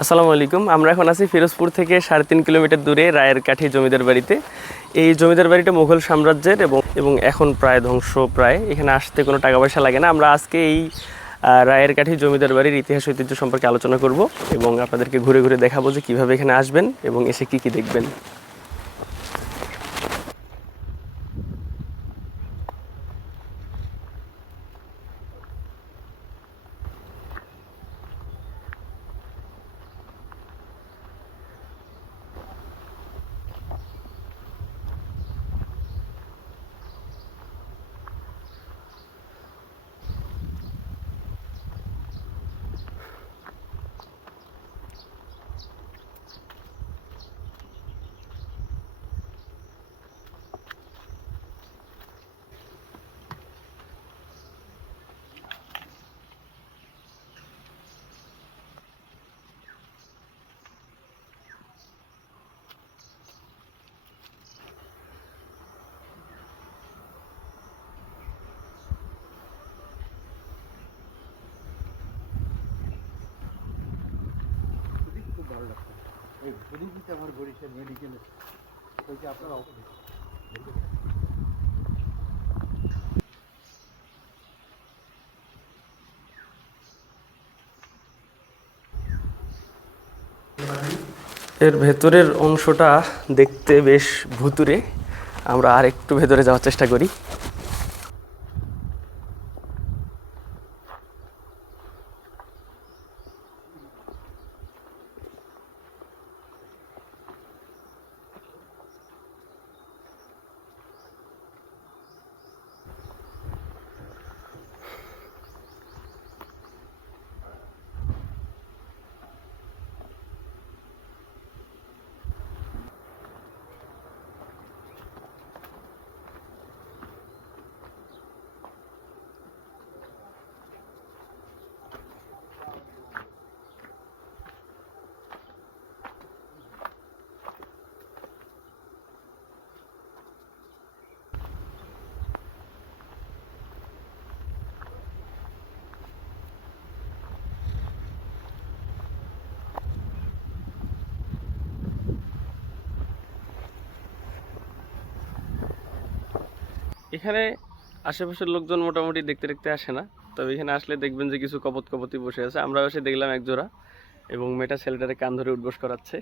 আসসালামু আলাইকুম। আমরা এখন আছি ফিরোজপুর থেকে 3.5 কিলোমিটার দূরে রায়ের কাঠি জমিদার বাড়িতে। এই জমিদার বাড়িটা মুঘল সাম্রাজ্যের এবং এখন প্রায় ধ্বংস প্রায়। এখানে আসতে কোনো টাকা পয়সা লাগে না। আমরা আজকে এই রায়ের কাঠি জমিদার বাড়ির ইতিহাস ঐতিহ্য সম্পর্কে আলোচনা করব এবং আপনাদেরকে ঘুরে ঘুরে দেখাবো যে কীভাবে এখানে আসবেন এবং এসে কী কী দেখবেন। ভালো লাগতো ওই ঘড়িতে আমার বরিশাল মেডিকেল ওইটা আপনারা এর ভেতরের অংশটা দেখতে বেশ ভুতুড়ে। আমরা আর একটু ভেতরে যাওয়ার চেষ্টা করি। এখানে আশেপাশের লোকজন মোটামুটি দেখতে দেখতে আসে না, তবে এখানে আসলে দেখবেন যে কিছু কপতি বসে আছে। আমরা এসে দেখলাম এক জোড়া এবং মেয়েটা ছেলেটারে কান ধরে উঠবোস করাচ্ছে।